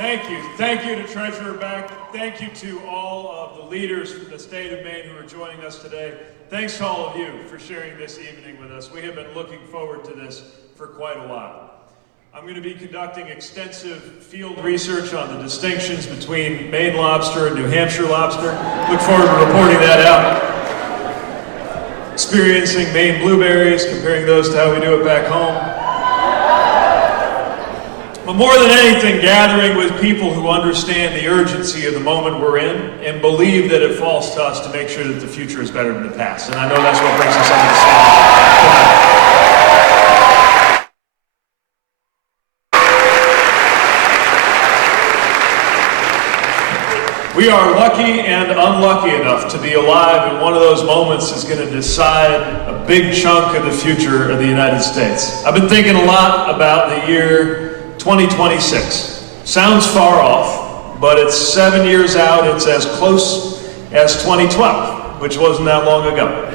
Thank you to Treasurer Beck. Thank you to all of the leaders from the state of Maine who are joining us today. Thanks to all of you for sharing this evening with us. We have been looking forward to this for quite a while. I'm going to be conducting extensive field research on the distinctions between Maine lobster and New Hampshire lobster. Look forward to reporting that out. Experiencing Maine blueberries, comparing those to how we do it back home. But more than anything, gathering with people who understand the urgency of the moment we're in and believe that it falls to us to make sure that the future is better than the past. And I know that's what brings us on the stage tonight. We are lucky and unlucky enough to be alive, and one of those moments is going to decide a big chunk of the future of the United States. I've been thinking a lot about the year 2026. Sounds far off, but it's 7 years out. It's as close as 2012, which wasn't that long ago.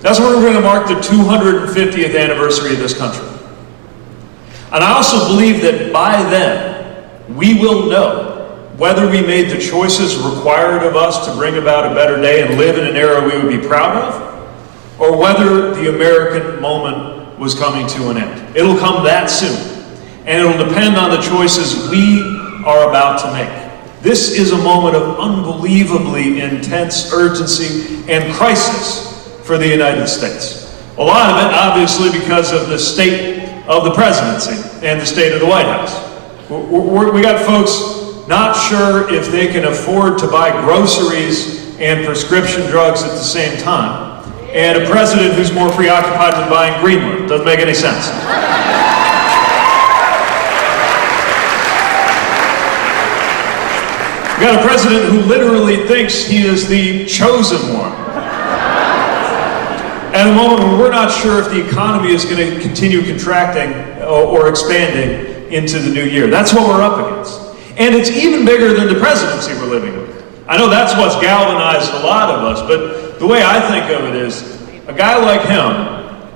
That's when we're going to mark the 250th anniversary of this country. And I also believe that by then, we will know whether we made the choices required of us to bring about a better day and live in an era we would be proud of, or whether the American moment was coming to an end. It'll come that soon. And it'll depend on the choices we are about to make. This is a moment of unbelievably intense urgency and crisis for the United States. A lot of it, obviously, because of the state of the presidency and the state of the White House. We got folks not sure if they can afford to buy groceries and prescription drugs at the same time, and a president who's more preoccupied with buying Greenland. Doesn't make any sense. We got a president who literally thinks he is the chosen one. At a moment when we're not sure if the economy is going to continue contracting or expanding into the new year. That's what we're up against. And it's even bigger than the presidency we're living with. I know that's what's galvanized a lot of us, but the way I think of it is, a guy like him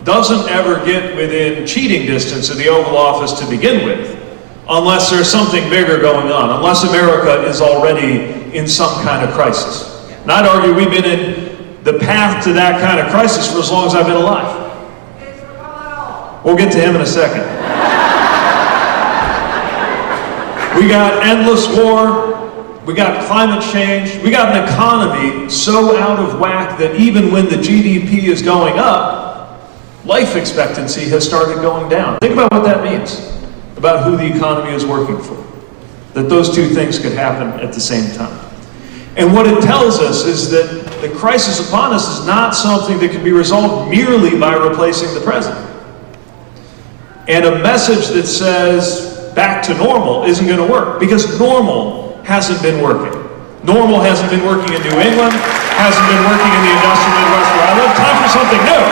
doesn't ever get within cheating distance of the Oval Office to begin with, unless there's something bigger going on, unless America is already in some kind of crisis. And I'd argue we've been in the path to that kind of crisis for as long as I've been alive. We'll get to him in a second. We got endless war, we got climate change, we got an economy so out of whack that even when the GDP is going up, life expectancy has started going down. Think about what that means about who the economy is working for, that those two things could happen at the same time. And what it tells us is that the crisis upon us is not something that can be resolved merely by replacing the president. And a message that says back to normal isn't going to work, because normal hasn't been working. Normal hasn't been working in New England, hasn't been working in the industrial Midwest where I live. Time for something new.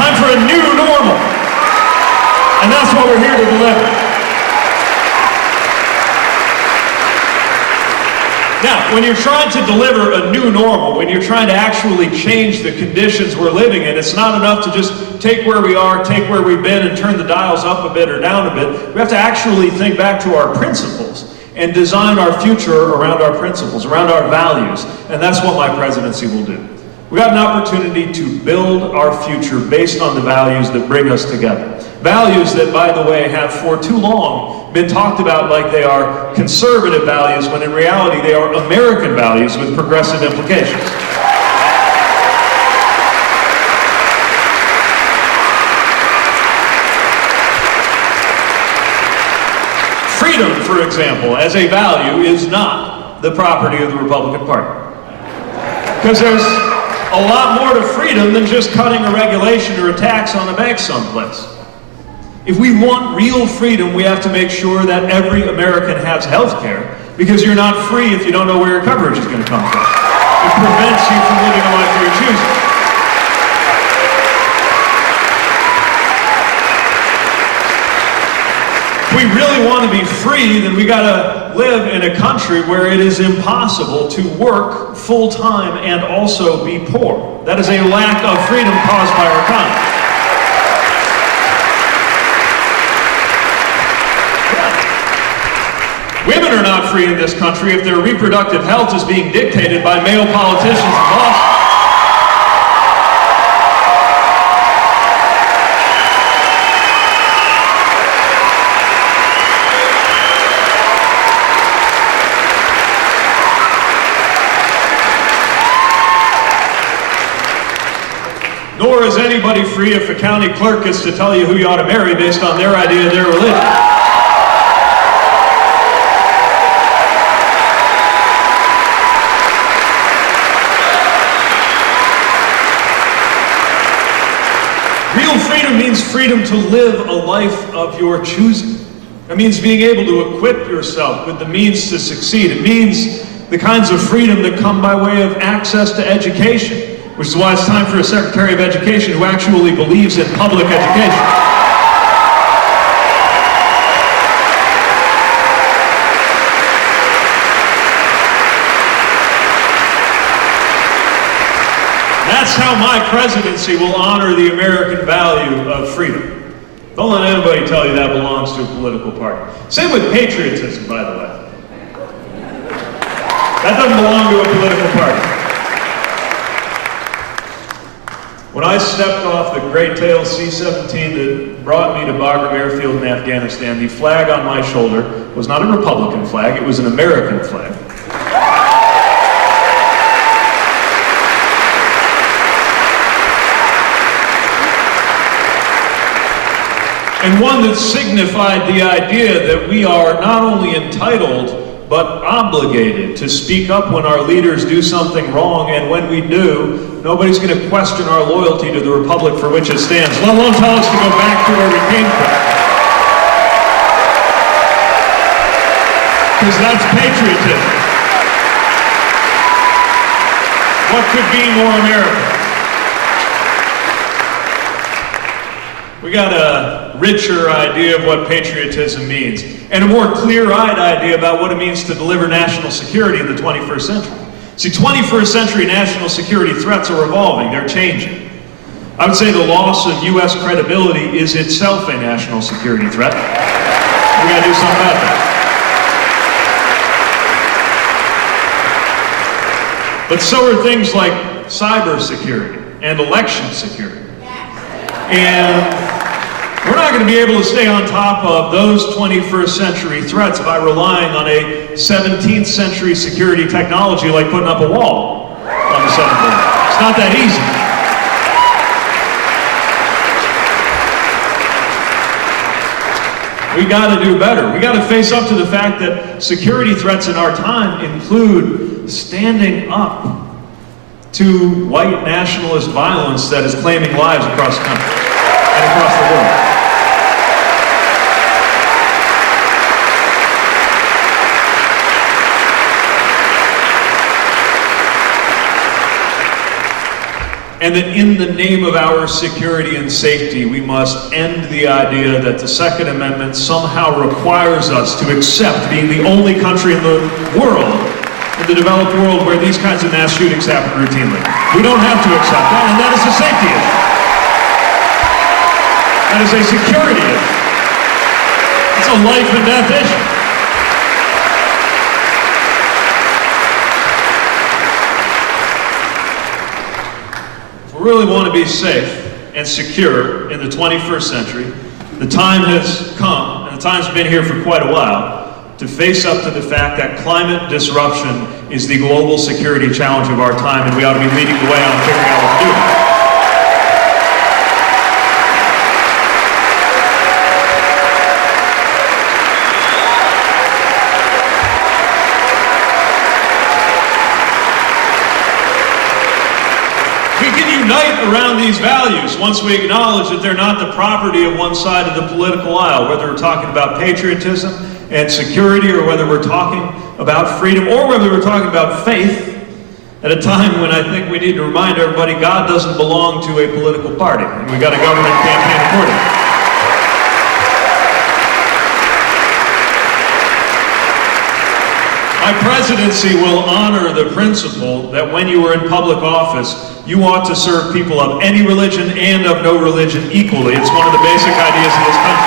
Time for a new normal. And that's what we're here to deliver. Now, when you're trying to deliver a new normal, when you're trying to actually change the conditions we're living in, it's not enough to just take where we are, take where we've been, and turn the dials up a bit or down a bit. We have to actually think back to our principles and design our future around our principles, around our values. And that's what my presidency will do. We got an opportunity to build our future based on the values that bring us together. Values that, by the way, have for too long been talked about like they are conservative values, when in reality they are American values with progressive implications. Freedom, for example, as a value, is not the property of the Republican Party. Because there's a lot more to freedom than just cutting a regulation or a tax on a bank someplace. If we want real freedom, we have to make sure that every American has health care, because you're not free if you don't know where your coverage is going to come from. It prevents you from living a life of your choosing. If we really want to be free, then we got to live in a country where it is impossible to work full-time and also be poor. That is a lack of freedom caused by our economy. Women are not free in this country if their reproductive health is being dictated by male politicians and bosses. Nor is anybody free if a county clerk is to tell you who you ought to marry based on their idea of their religion. Real freedom means freedom to live a life of your choosing. It means being able to equip yourself with the means to succeed. It means the kinds of freedom that come by way of access to education, which is why it's time for a Secretary of Education who actually believes in public education. That's how my presidency will honor the American value of freedom. Don't let anybody tell you that belongs to a political party. Same with patriotism, by the way. That doesn't belong to a political party. When I stepped off the Great Tail C-17 that brought me to Bagram Airfield in Afghanistan, the flag on my shoulder was not a Republican flag, it was an American flag. And one that signified the idea that we are not only entitled, but obligated to speak up when our leaders do something wrong, and when we do, nobody's going to question our loyalty to the republic for which it stands, let alone tell us to go back to where we came from. Because that's patriotism. What could be more American? We got a richer idea of what patriotism means, and a more clear-eyed idea about what it means to deliver national security in the 21st century. See, 21st century national security threats are evolving, they're changing. I would say the loss of U.S. credibility is itself a national security threat. We gotta do something about that. But so are things like cybersecurity and election security. And we're not going to be able to stay on top of those 21st century threats by relying on a 17th century security technology like putting up a wall on the southern border. It's not that easy. We got to do better. We got to face up to the fact that security threats in our time include standing up to white nationalist violence that is claiming lives across the country and across the world. And that in the name of our security and safety, we must end the idea that the Second Amendment somehow requires us to accept being the only country in the world, in the developed world, where these kinds of mass shootings happen routinely. We don't have to accept that, and that is a safety issue. That is a security issue. It's a life and death issue. We really want to be safe and secure in the 21st century. The time has come, and the time's been here for quite a while, to face up to the fact that climate disruption is the global security challenge of our time, and we ought to be leading the way on figuring out what to do about it. Around these values once we acknowledge that they're not the property of one side of the political aisle, whether we're talking about patriotism and security, or whether we're talking about freedom, or whether we're talking about faith, at a time when I think we need to remind everybody God doesn't belong to a political party, and we got a government campaign accordingly. My presidency will honor the principle that when you are in public office, you ought to serve people of any religion and of no religion equally. It's one of the basic ideas of this country.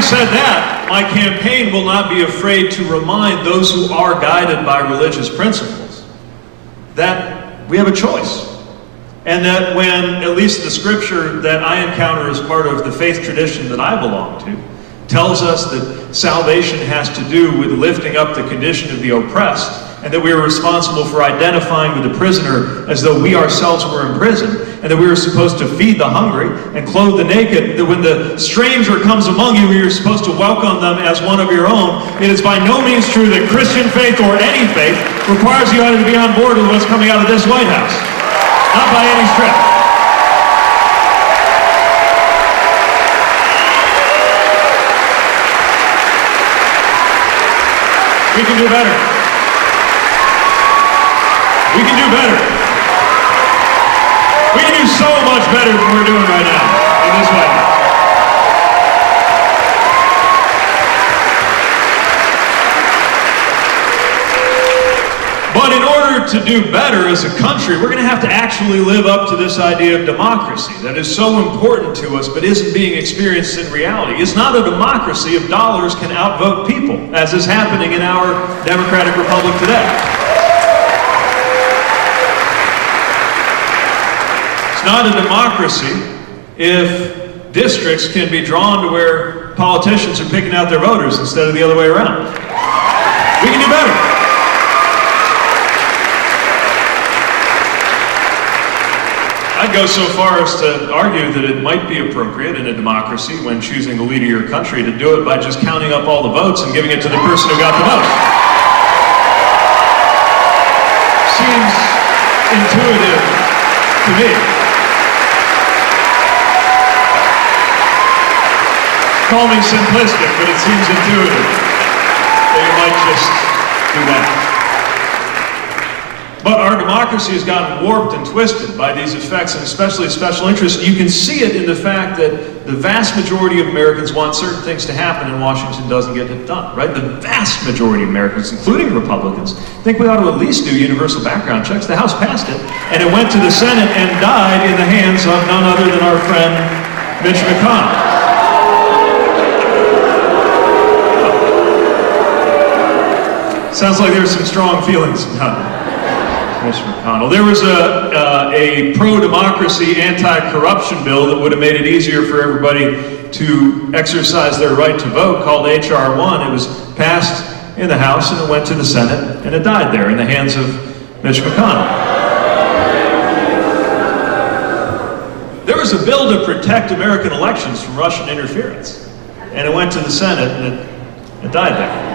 having said that, my campaign will not be afraid to remind those who are guided by religious principles that we have a choice. And that when, at least the scripture that I encounter as part of the faith tradition that I belong to, tells us that salvation has to do with lifting up the condition of the oppressed, and that we are responsible for identifying with the prisoner as though we ourselves were in prison, and that we are supposed to feed the hungry and clothe the naked, that when the stranger comes among you, you're supposed to welcome them as one of your own. It is by no means true that Christian faith or any faith requires you either to be on board with what's coming out of this White House. Not by any stretch. We can do better. We can do better. We can do so much better than we're doing right now in this White House. But in order to do better as a country, we're going to have to actually live up to this idea of democracy that is so important to us but isn't being experienced in reality. It's not a democracy if dollars can outvote people, as is happening in our democratic republic today. It's not a democracy if districts can be drawn to where politicians are picking out their voters instead of the other way around. We can do better. I'd go so far as to argue that it might be appropriate in a democracy when choosing the leader of your country to do it by just counting up all the votes and giving it to the person who got the most. Seems intuitive to me. Call me simplistic, but it seems intuitive that you might just do that. But our democracy has gotten warped and twisted by these effects, and especially special interests. You can see it in the fact that the vast majority of Americans want certain things to happen, and Washington doesn't get it done, right? The vast majority of Americans, including Republicans, think we ought to at least do universal background checks. The House passed it, and it went to the Senate and died in the hands of none other than our friend Mitch Mcconnell. Sounds like there's some strong feelings about it. Mr. McConnell. There was a pro-democracy, anti-corruption bill that would have made it easier for everybody to exercise their right to vote called H.R. 1. It was passed in the House and it went to the Senate and it died there in the hands of Mitch McConnell. There was a bill to protect American elections from Russian interference and it went to the Senate and it died there.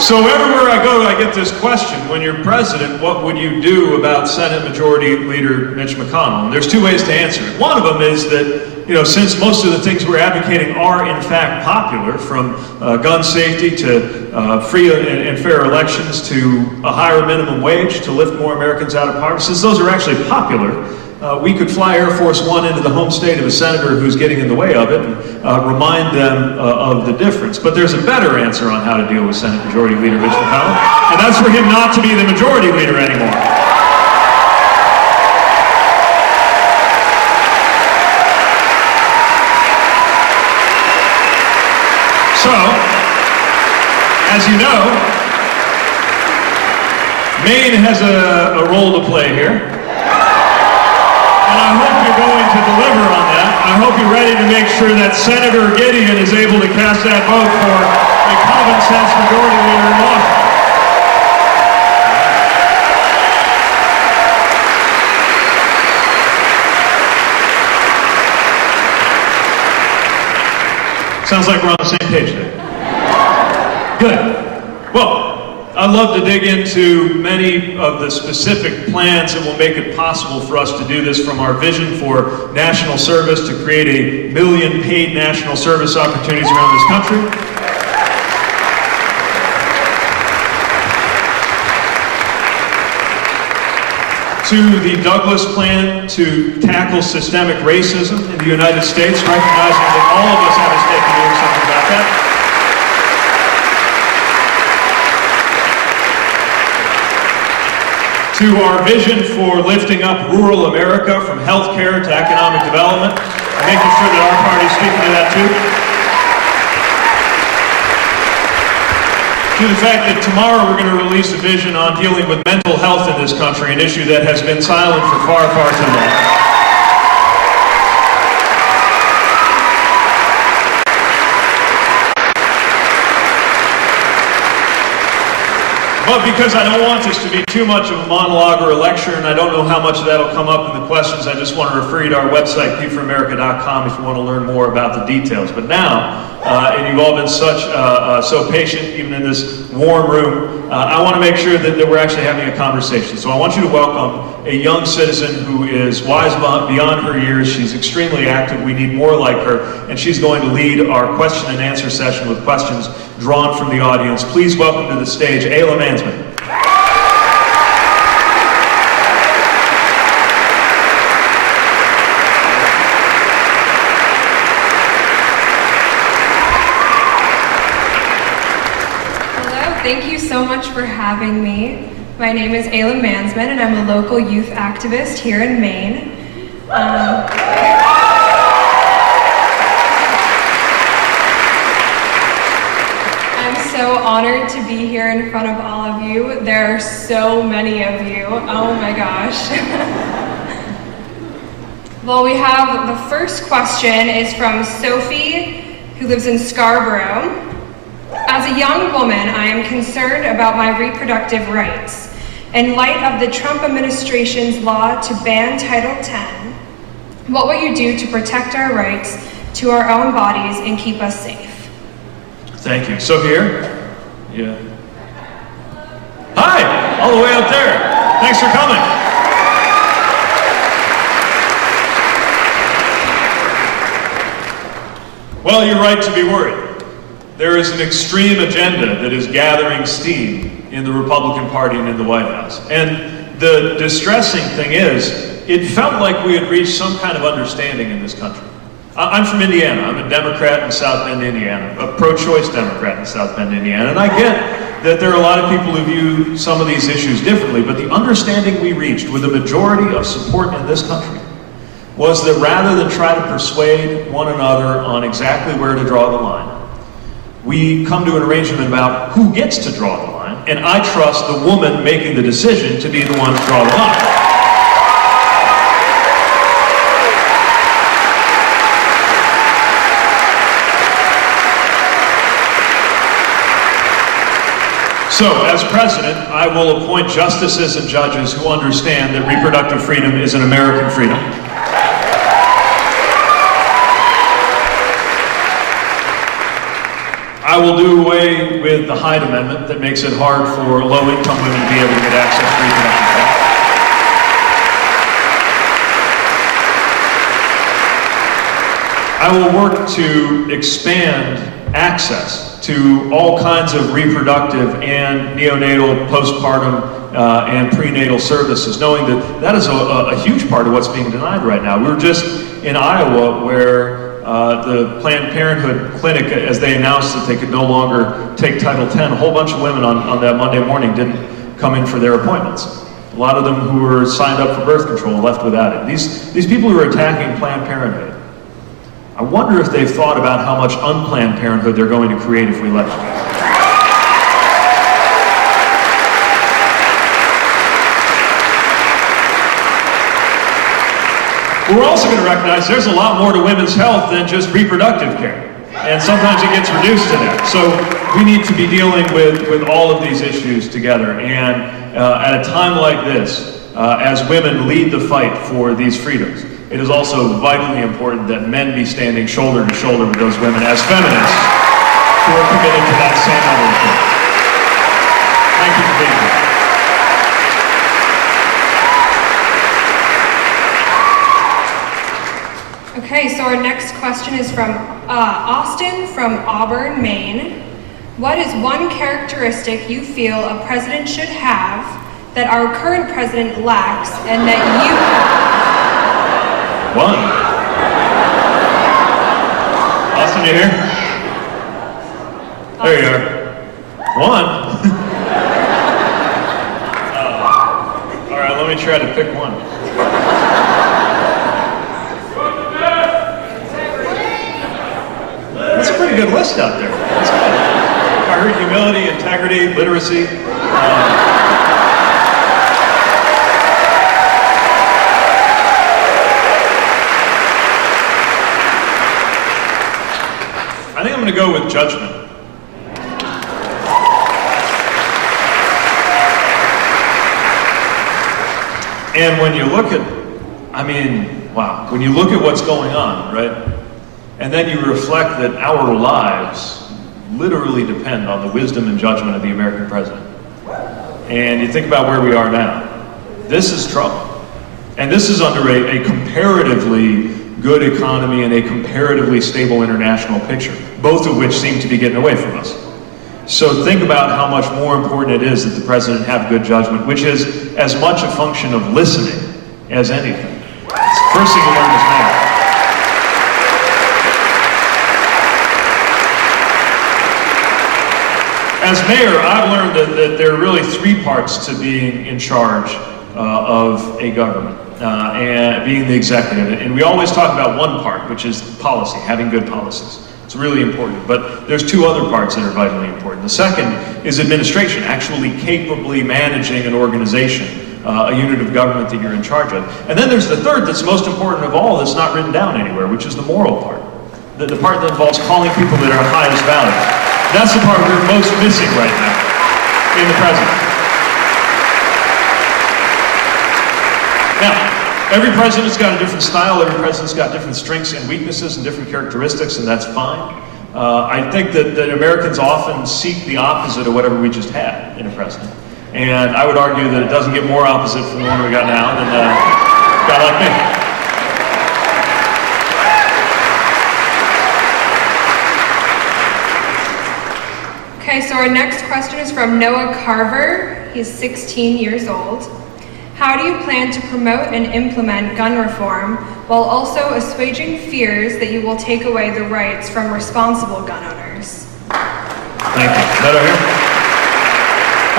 So everywhere I go, I get this question: when you're president, what would you do about Senate Majority Leader Mitch McConnell? And there's two ways to answer it. One of them is that, you know, since most of the things we're advocating are in fact popular, from gun safety to free and fair elections to a higher minimum wage to lift more Americans out of poverty, since those are actually popular, we could fly Air Force One into the home state of a senator who's getting in the way of it and remind them of the difference. But there's a better answer on how to deal with Senate Majority Leader Mitch McConnell, and that's for him not to be the majority leader anymore. So, as you know, Maine has a role to play here. And I hope you're going to deliver on that. I hope you're ready to make sure that Senator Gideon is able to cast that vote for a common sense majority leader in Washington. Sounds like we're on the same page there. Good. Well, I'd love to dig into many of the specific plans that will make it possible for us to do this, from our vision for national service to create 1 million paid national service opportunities around this country. To the Douglas plan to tackle systemic racism in the United States, recognizing that all of us have a stake in doing something about that. to our vision for lifting up rural America from healthcare to economic development, and making sure that our party is speaking to that too. To the fact that tomorrow we're going to release a vision on dealing with mental health in this country, an issue that has been silent for far, far too long. But because I don't want this to be too much of a monologue or a lecture, and I don't know how much of that will come up in the questions, I just want to refer you to our website, peteforamerica.com, if you want to learn more about the details. But now, and you've all been so patient, even in this warm room, I want to make sure that we're actually having a conversation. So I want you to welcome a young citizen who is wise beyond her years. She's extremely active. We need more like her, and she's going to lead our question and answer session with questions drawn from the audience. Please welcome to the stage Ayla Mansman. Thank you so much for having me. My name is Ayla Mansman, and I'm a local youth activist here in Maine. I'm so honored to be here in front of all of you. There are so many of you. Oh my gosh. Well, we have the first question is from Sophie, who lives in Scarborough. As a young woman, I am concerned about my reproductive rights. In light of the Trump administration's law to ban Title X, what will you do to protect our rights to our own bodies and keep us safe? Thank you. So here? Yeah. Hi, all the way up there. Thanks for coming. Well, you're right to be worried. There is an extreme agenda that is gathering steam in the Republican Party and in the White House. And the distressing thing is, it felt like we had reached some kind of understanding in this country. I'm from Indiana. I'm a Democrat in South Bend, Indiana, a pro-choice Democrat in South Bend, Indiana. And I get that there are a lot of people who view some of these issues differently, but the understanding we reached with a majority of support in this country was that rather than try to persuade one another on exactly where to draw the line, we come to an arrangement about who gets to draw the line, and I trust the woman making the decision to be the one to draw the line. So, as president, I will appoint justices and judges who understand that reproductive freedom is an American freedom. I will do away with the Hyde Amendment that makes it hard for low-income women to be able to get access to reproductive health. I will work to expand access to all kinds of reproductive and neonatal, postpartum, and prenatal services, knowing that that is a huge part of what's being denied right now. We were just in Iowa where the Planned Parenthood clinic, as they announced that they could no longer take Title X, a whole bunch of women on that Monday morning didn't come in for their appointments. A lot of them who were signed up for birth control left without it. These people who are attacking Planned Parenthood, I wonder if they've thought about how much unplanned parenthood they're going to create if we let them. We're also going to recognize there's a lot more to women's health than just reproductive care. And sometimes it gets reduced to that. So we need to be dealing with all of these issues together. And at a time like this, as women lead the fight for these freedoms, it is also vitally important that men be standing shoulder to shoulder with those women as feminists who are committed to that same level of care. Thank you for being here. Okay, so our next question is from Austin from Auburn, Maine. What is one characteristic you feel a president should have that our current president lacks and that you have? One. Austin, you here? There you are. One. sure I had to pick one. That's a pretty good list out there. That's good. I heard humility, integrity, literacy. I think I'm going to go with judgment. And when you look at, wow, when you look at what's going on, right? And then you reflect that our lives literally depend on the wisdom and judgment of the American president. And you think about where we are now. This is trouble. And this is under a comparatively good economy and a comparatively stable international picture, both of which seem to be getting away from us. So think about how much more important it is that the president have good judgment, which is as much a function of listening as anything. It's the first thing you learn as mayor. As mayor, I've learned that there are really three parts to being in charge of a government, and being the executive. And we always talk about one part, which is policy, having good policies. It's really important, but there's two other parts that are vitally important. The second is administration, actually capably managing an organization, a unit of government that you're in charge of. And then there's the third that's most important of all that's not written down anywhere, which is the moral part. The part that involves calling people that are highest value. That's the part we're most missing right now in the president. Now, every president's got a different style, every president's got different strengths and weaknesses and different characteristics, and that's fine. I think that Americans often seek the opposite of whatever we just had in a president. And I would argue that it doesn't get more opposite from the one we got now than a guy like me. Okay, so our next question is from Noah Carver. He's 16 years old. How do you plan to promote and implement gun reform while also assuaging fears that you will take away the rights from responsible gun owners? Thank you. Is that over here?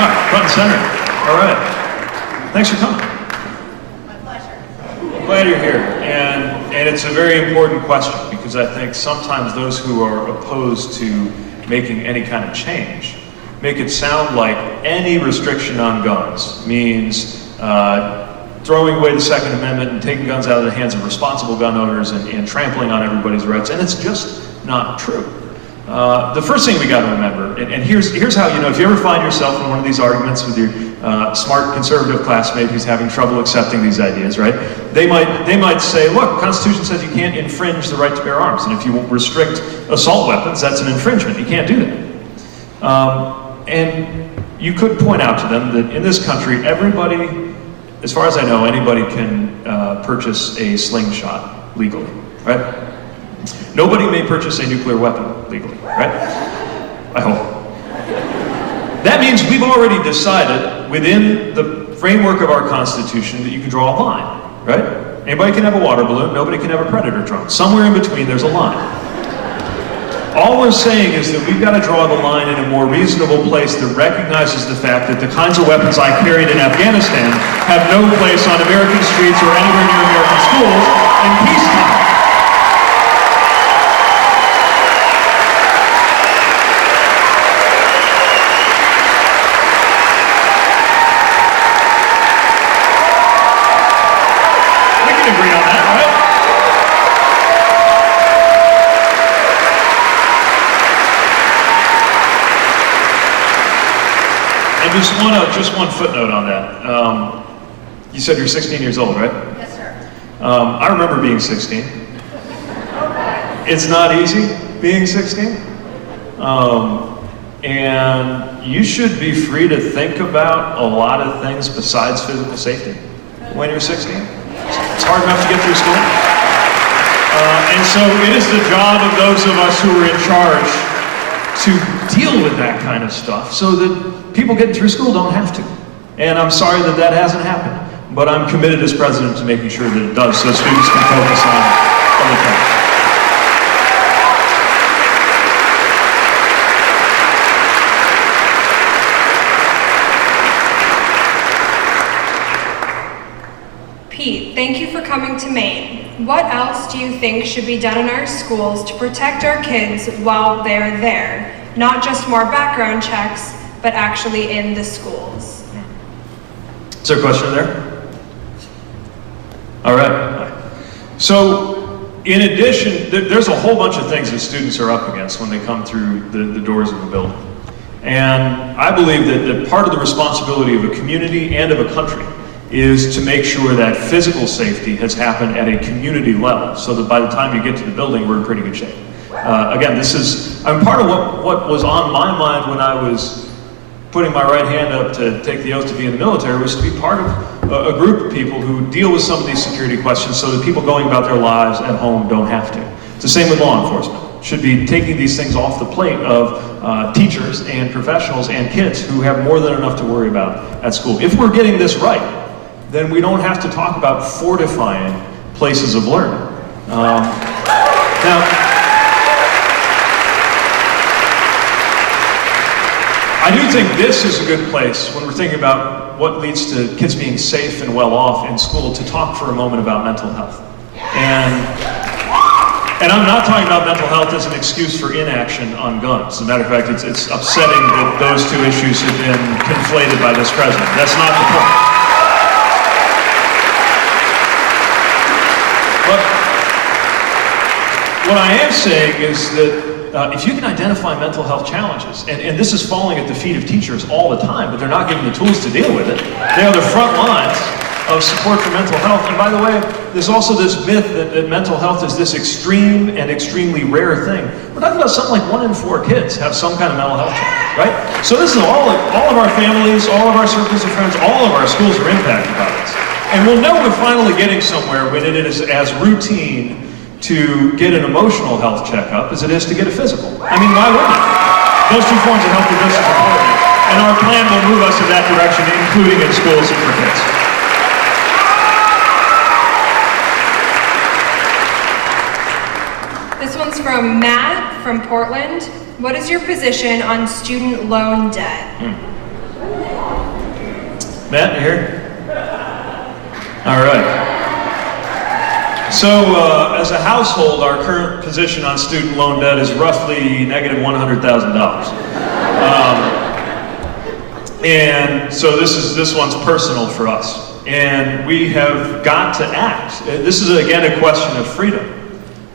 Ah, front and center. All right. Thanks for coming. My pleasure. I'm glad you're here. And it's a very important question because I think sometimes those who are opposed to making any kind of change make it sound like any restriction on guns means throwing away the Second Amendment and taking guns out of the hands of responsible gun owners and trampling on everybody's rights, and it's just not true. The first thing we got to remember, and here's how, if you ever find yourself in one of these arguments with your smart conservative classmate who's having trouble accepting these ideas, right? They might say, look, the Constitution says you can't infringe the right to bear arms, and if you restrict assault weapons, that's an infringement. You can't do that. And you could point out to them that in this country, everybody, as far as I know, anybody can purchase a slingshot legally, right? Nobody may purchase a nuclear weapon legally, right? I hope. That means we've already decided within the framework of our Constitution that you can draw a line, right? Anybody can have a water balloon, nobody can have a predator drone. Somewhere in between, there's a line. All we're saying is that we've got to draw the line in a more reasonable place that recognizes the fact that the kinds of weapons I carried in Afghanistan have no place on American streets or anywhere near American schools in peacetime. We can agree on that, right? And just one footnote on that. You said you're 16 years old, right? Yes, sir. I remember being 16. It's not easy being 16. And you should be free to think about a lot of things besides physical safety when you're 16. It's hard enough to get through school. And so it is the job of those of us who are in charge to deal with that kind of stuff so that people getting through school don't have to. And I'm sorry that that hasn't happened, but I'm committed as president to making sure that it does so students can focus on other things. coming to Maine. What else do you think should be done in our schools to protect our kids while they're there? Not just more background checks, but actually in the schools. Is there a question there? All right. So, in addition, there's a whole bunch of things that students are up against when they come through the doors of the building. And I believe that part of the responsibility of a community and of a country is to make sure that physical safety has happened at a community level, so that by the time you get to the building, we're in pretty good shape. Again, part of what was on my mind when I was putting my right hand up to take the oath to be in the military was to be part of a group of people who deal with some of these security questions so that people going about their lives at home don't have to. It's the same with law enforcement. Should be taking these things off the plate of teachers and professionals and kids who have more than enough to worry about at school. If we're getting this right, then we don't have to talk about fortifying places of learning. Now, I do think this is a good place when we're thinking about what leads to kids being safe and well off in school to talk for a moment about mental health. And I'm not talking about mental health as an excuse for inaction on guns. As a matter of fact, it's upsetting that those two issues have been conflated by this president. That's not the point. But what I am saying is that if you can identify mental health challenges, and this is falling at the feet of teachers all the time, but they're not given the tools to deal with it. They are the front lines of support for mental health. And by the way, there's also this myth that mental health is this extreme and extremely rare thing. We're talking about something like 1 in 4 kids have some kind of mental health challenge, right? So this is all of our families, all of our circles of friends, all of our schools are impacted by this. And we'll know we're finally getting somewhere when it is as routine to get an emotional health checkup as it is to get a physical. I mean, why wouldn't it? Those two forms of health are just as important. And our plan will move us in that direction, including in schools and for kids. This one's from Matt from Portland. What is your position on student loan debt? Matt, you here? All right. So, as a household, our current position on student loan debt is roughly negative $100,000. And so this one's personal for us. And we have got to act. This is, again, a question of freedom.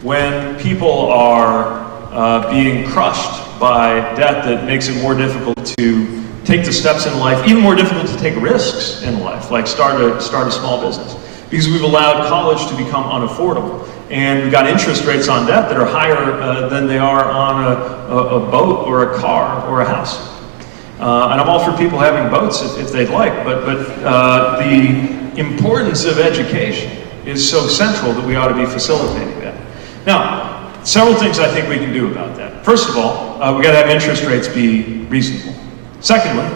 When people are being crushed by debt that makes it more difficult to take the steps in life, even more difficult to take risks in life, like start a small business. Because we've allowed college to become unaffordable. And we've got interest rates on debt that are higher than they are on a boat or a car or a house. And I'm all for people having boats if they'd like, but the importance of education is so central that we ought to be facilitating that. Now, several things I think we can do about that. First of all, we've got to have interest rates be reasonable. Secondly,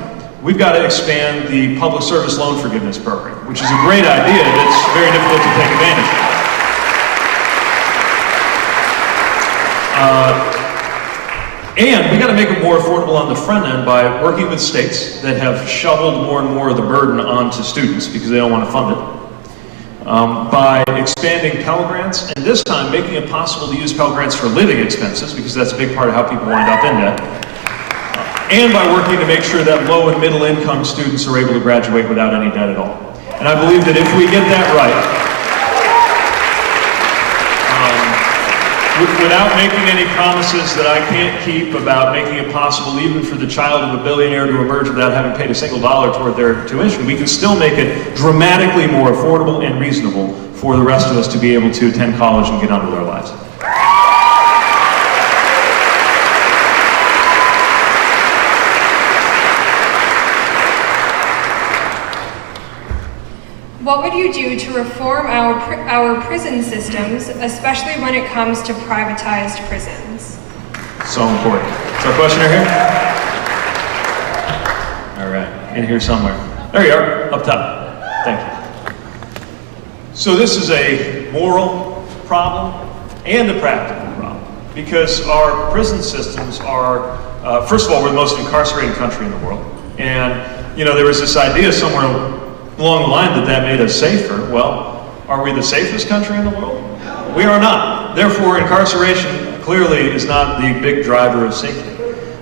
we've got to expand the public service loan forgiveness program, which is a great idea that's very difficult to take advantage of. And we got to make it more affordable on the front end by working with states that have shoveled more and more of the burden onto students because they don't want to fund it. By expanding Pell Grants, and this time making it possible to use Pell Grants for living expenses, because that's a big part of how people wind up in debt. And by working to make sure that low and middle income students are able to graduate without any debt at all. And I believe that if we get that right, without making any promises that I can't keep about making it possible even for the child of a billionaire to emerge without having paid a single dollar toward their tuition, we can still make it dramatically more affordable and reasonable for the rest of us to be able to attend college and get on with our lives. What would you do to reform our prison systems, especially when it comes to privatized prisons? So important. Is our questioner here? All right, in here somewhere. There you are, up top. Thank you. So this is a moral problem and a practical problem, because our prison systems are, first of all, we're the most incarcerated country in the world. And, there was this idea somewhere along the line that made us safer. Well, Are we the safest country in the world? We are not. Therefore, incarceration clearly is not the big driver of safety.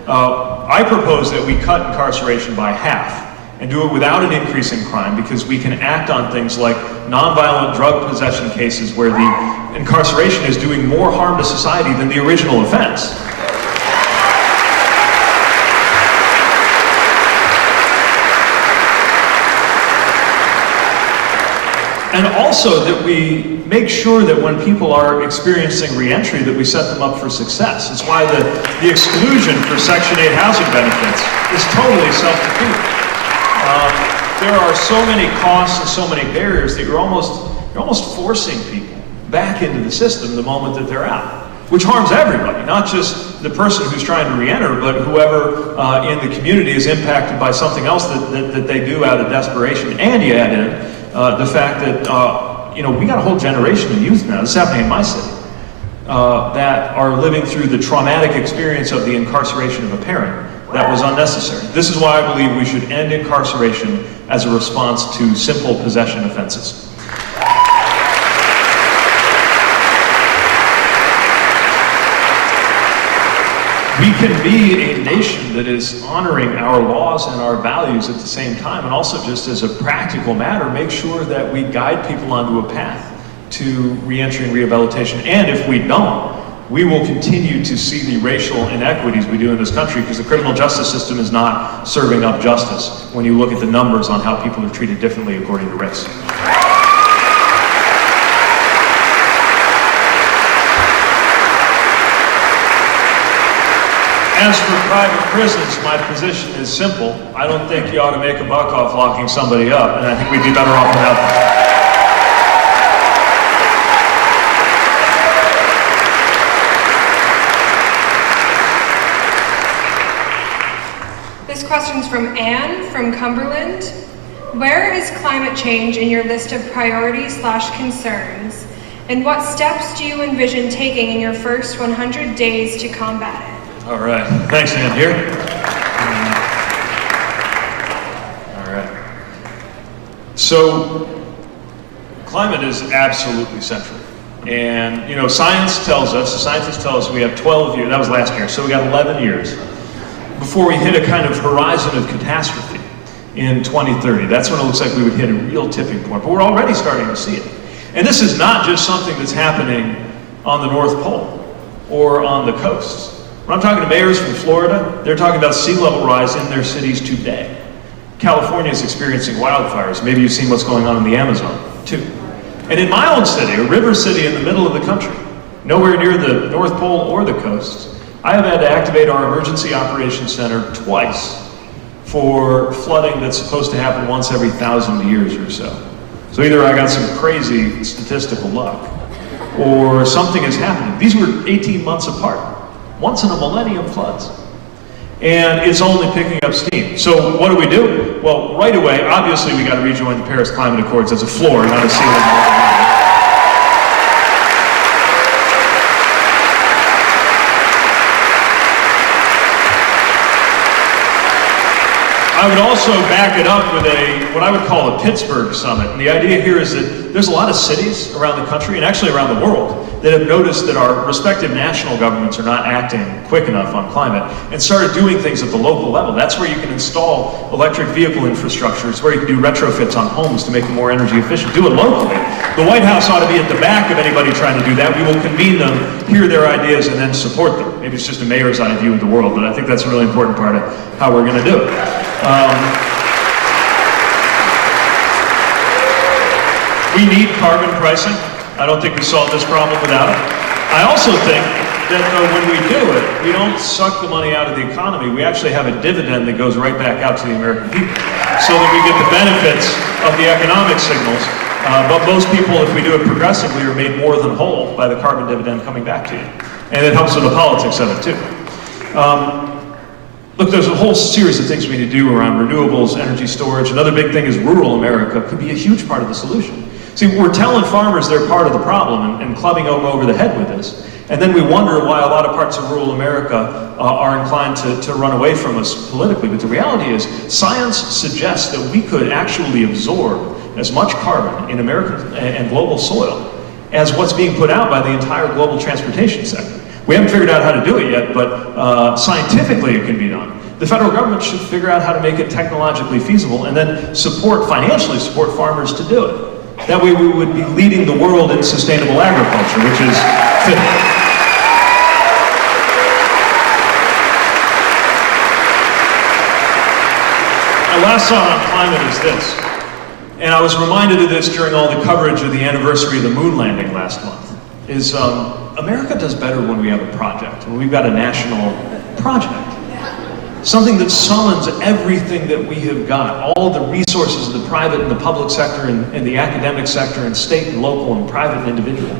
I propose that we cut incarceration by half and do it without an increase in crime, because we can act on things like nonviolent drug possession cases where the incarceration is doing more harm to society than the original offense. And also that we make sure that when people are experiencing reentry, that we set them up for success. It's why the exclusion for Section 8 housing benefits is totally self-defeating. There are so many costs and so many barriers that you're almost forcing people back into the system the moment that they're out, which harms everybody, not just the person who's trying to re-enter, but whoever in the community is impacted by something else that they do out of desperation. And you add in the fact that we got a whole generation of youth now, this is happening in my city, that are living through the traumatic experience of the incarceration of a parent that was unnecessary. This is why I believe we should end incarceration as a response to simple possession offenses. We can be a nation that is honoring our laws and our values at the same time, and also just as a practical matter, make sure that we guide people onto a path to reentry and rehabilitation. And if we don't, we will continue to see the racial inequities we do in this country, because the criminal justice system is not serving up justice when you look at the numbers on how people are treated differently according to race. As for private prisons, my position is simple. I don't think you ought to make a buck off locking somebody up, and I think we'd be better off without them. This question's from Anne from Cumberland. Where is climate change in your list of priorities/concerns? And what steps do you envision taking in your first 100 days to combat it? All right. Thanks, Ann. Here. All right. So, climate is absolutely central. And, scientists tell us we have 12 years, that was last year, so we got 11 years before we hit a kind of horizon of catastrophe in 2030. That's when it looks like we would hit a real tipping point. But we're already starting to see it. And this is not just something that's happening on the North Pole or on the coasts. When I'm talking to mayors from Florida, they're talking about sea level rise in their cities today. California is experiencing wildfires. Maybe you've seen what's going on in the Amazon, too. And in my own city, a river city in the middle of the country, nowhere near the North Pole or the coasts, I have had to activate our emergency operations center twice for flooding that's supposed to happen once every 1,000 years or so. So either I got some crazy statistical luck, or something is happening. These were 18 months apart, once in a millennium floods. And it's only picking up steam. So what do? Well, right away, obviously we got to rejoin the Paris Climate Accords as a floor, not a ceiling. I would also back it up with what I would call a Pittsburgh summit. And the idea here is that there's a lot of cities around the country, and actually around the world, that have noticed that our respective national governments are not acting quick enough on climate, and started doing things at the local level. That's where you can install electric vehicle infrastructure. It's where you can do retrofits on homes to make them more energy efficient. Do it locally. The White House ought to be at the back of anybody trying to do that. We will convene them, hear their ideas, and then support them. Maybe it's just a mayor's eye view of the world, but I think that's a really important part of how we're going to do it. We need carbon pricing. I don't think we solve this problem without it. I also think that when we do it, we don't suck the money out of the economy. We actually have a dividend that goes right back out to the American people, so that we get the benefits of the economic signals. But most people, if we do it progressively, are made more than whole by the carbon dividend coming back to you. And it helps with the politics of it, too. Look, there's a whole series of things we need to do around renewables, energy storage. Another big thing is rural America could be a huge part of the solution. See, we're telling farmers they're part of the problem and clubbing them over the head with this. And then we wonder why a lot of parts of rural America are inclined to run away from us politically. But the reality is, science suggests that we could actually absorb as much carbon in American and global soil as what's being put out by the entire global transportation sector. We haven't figured out how to do it yet, but scientifically it can be done. The federal government should figure out how to make it technologically feasible and then financially support farmers to do it. That way we would be leading the world in sustainable agriculture, which is fitting. My last thought on climate is this, and I was reminded of this during all the coverage of the anniversary of the moon landing last month, is America does better when we have a project, when we've got a national project. Something that summons everything that we have got, all the resources of the private and the public sector and the academic sector and state and local and private and individual.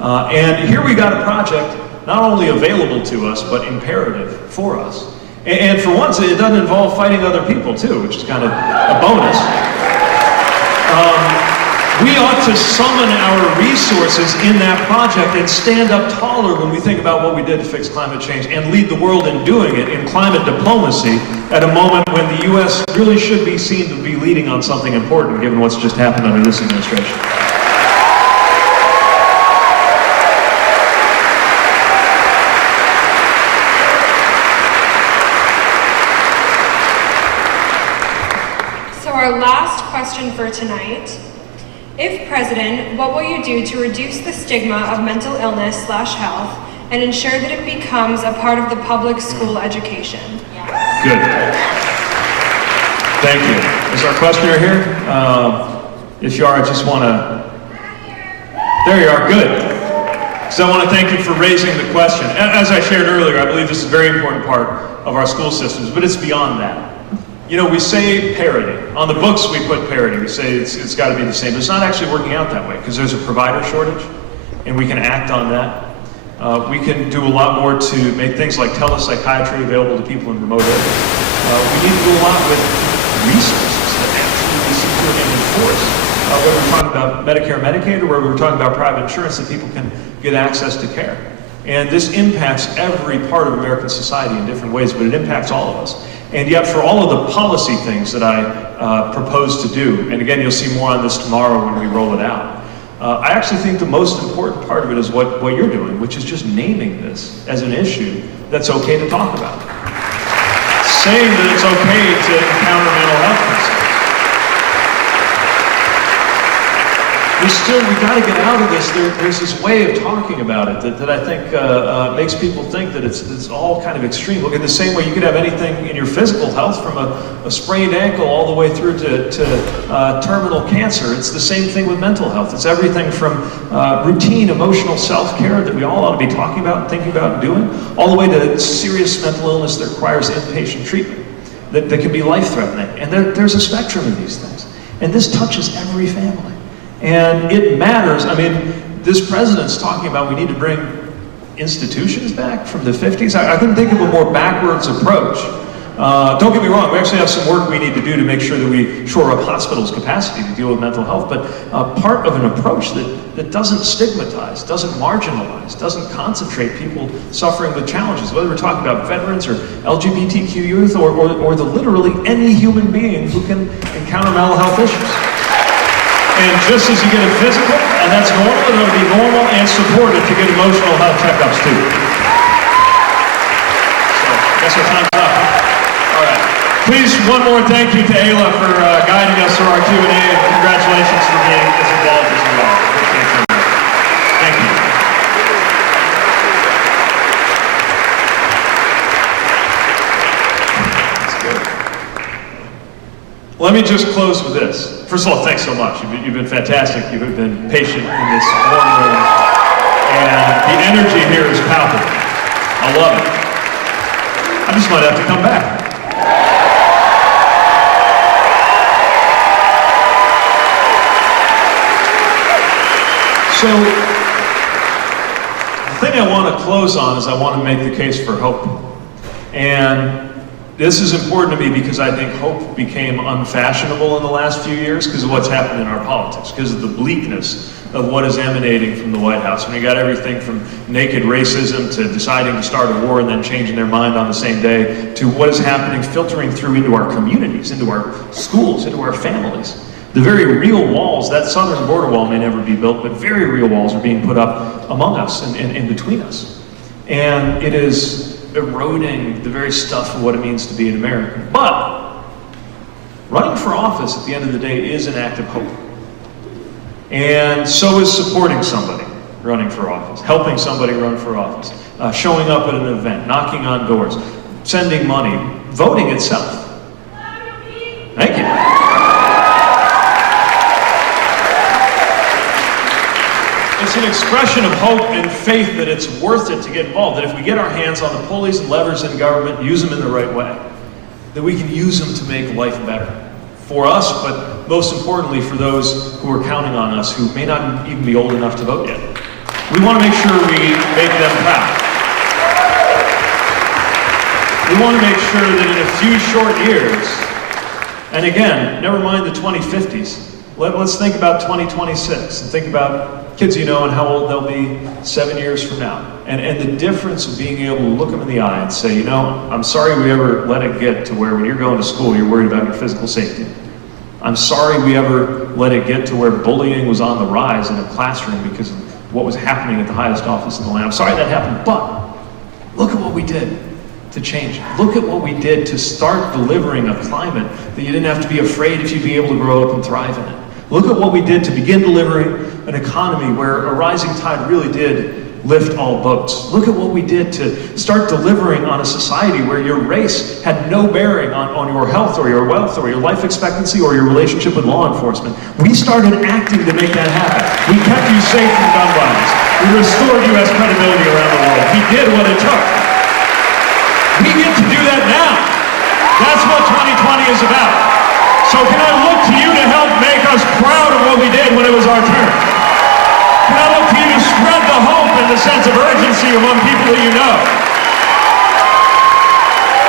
And here we got a project not only available to us, but imperative for us. And for once, it doesn't involve fighting other people too, which is kind of a bonus. We ought to summon our resources in that project and stand up taller when we think about what we did to fix climate change and lead the world in doing it in climate diplomacy at a moment when the U.S. really should be seen to be leading on something important given what's just happened under this administration. So our last question for tonight. If president, what will you do to reduce the stigma of mental illness/health and ensure that it becomes a part of the public school education? Good. Thank you. Is our questioner here? If you are, I just want to... There you are. Good. So I want to thank you for raising the question. As I shared earlier, I believe this is a very important part of our school systems, but it's beyond that. You know, we say parity. On the books, we put parity. We say it's got to be the same. But it's not actually working out that way because there's a provider shortage, and we can act on that. We can do a lot more to make things like telepsychiatry available to people in remote areas. We need to do a lot with resources that actually be secure and enforced. Whether we're talking about Medicare, Medicaid, or whether we're talking about private insurance, that people can get access to care. And this impacts every part of American society in different ways, but it impacts all of us. And yet for all of the policy things that I propose to do, and again, you'll see more on this tomorrow when we roll it out, I actually think the most important part of it is what you're doing, which is just naming this as an issue that's okay to talk about. Saying that it's okay to encounter mental health concerns. We got to get out of this. There's this way of talking about it that I think makes people think that it's all kind of extreme. Look, in the same way you could have anything in your physical health, from a sprained ankle all the way through to terminal cancer. It's the same thing with mental health. It's everything from routine emotional self-care that we all ought to be talking about and thinking about and doing, all the way to serious mental illness that requires inpatient treatment that can be life-threatening. And there's a spectrum of these things. And this touches every family. And it matters. I mean, this president's talking about we need to bring institutions back from the 50s. I couldn't think of a more backwards approach. Don't get me wrong, we actually have some work we need to do to make sure that we shore up hospitals' capacity to deal with mental health, but part of an approach that doesn't stigmatize, doesn't marginalize, doesn't concentrate people suffering with challenges, whether we're talking about veterans or LGBTQ youth or the literally any human being who can encounter mental health issues. And just as you get a physical, and that's normal, it ought to be normal and supported to get emotional health checkups too. So, I guess our time's up. All right. Please, one more thank you to Ayla for guiding us through our Q&A, and congratulations for being as involved as you are. Thank you. That's good. Let me just close with this. First of all, thanks so much. You've been fantastic. You've been patient in this warm room. And the energy here is palpable. I love it. I just might have to come back. So, the thing I want to close on is I want to make the case for hope. And this is important to me because I think hope became unfashionable in the last few years because of what's happened in our politics, because of the bleakness of what is emanating from the White House. And we got everything from naked racism to deciding to start a war and then changing their mind on the same day to what is happening filtering through into our communities, into our schools, into our families. The very real walls, that southern border wall may never be built, but very real walls are being put up among us and in between us. And it is eroding the very stuff of what it means to be an American. But running for office at the end of the day is an act of hope. And so is supporting somebody running for office, helping somebody run for office, showing up at an event, knocking on doors, sending money, voting itself. Thank you. It's an expression of hope and faith that it's worth it to get involved, that if we get our hands on the pulleys and levers in government, use them in the right way, that we can use them to make life better for us, but most importantly for those who are counting on us who may not even be old enough to vote yet. We want to make sure we make them proud. We want to make sure that in a few short years, and again, never mind the 2050s, let's think about 2026 and think about kids you know and how old they'll be 7 years from now. And the difference of being able to look them in the eye and say, you know, I'm sorry we ever let it get to where when you're going to school, you're worried about your physical safety. I'm sorry we ever let it get to where bullying was on the rise in a classroom because of what was happening at the highest office in the land. I'm sorry that happened, but look at what we did to change it. Look at what we did to start delivering a climate that you didn't have to be afraid if you'd be able to grow up and thrive in it. Look at what we did to begin delivering an economy where a rising tide really did lift all boats. Look at what we did to start delivering on a society where your race had no bearing on your health or your wealth or your life expectancy or your relationship with law enforcement. We started acting to make that happen. We kept you safe from gun violence. We restored U.S. credibility around the world. We did what it took. We get to do that now. That's what 2020 is about. So can I look to you to help make us proud of what we did when it was our turn? Can I look to you to spread the hope and the sense of urgency among people that you know?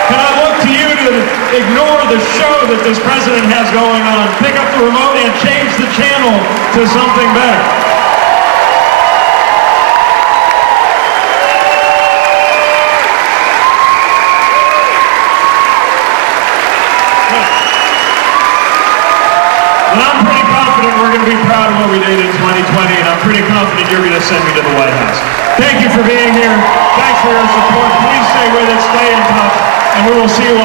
Can I look to you to ignore the show that this president has going on, pick up the remote and change the channel to something better? And I'm pretty confident we're going to be proud of what we did in 2020, and I'm pretty confident you're going to send me to the White House. Thank you for being here. Thanks for your support. Please stay with us, stay in touch, and we will see you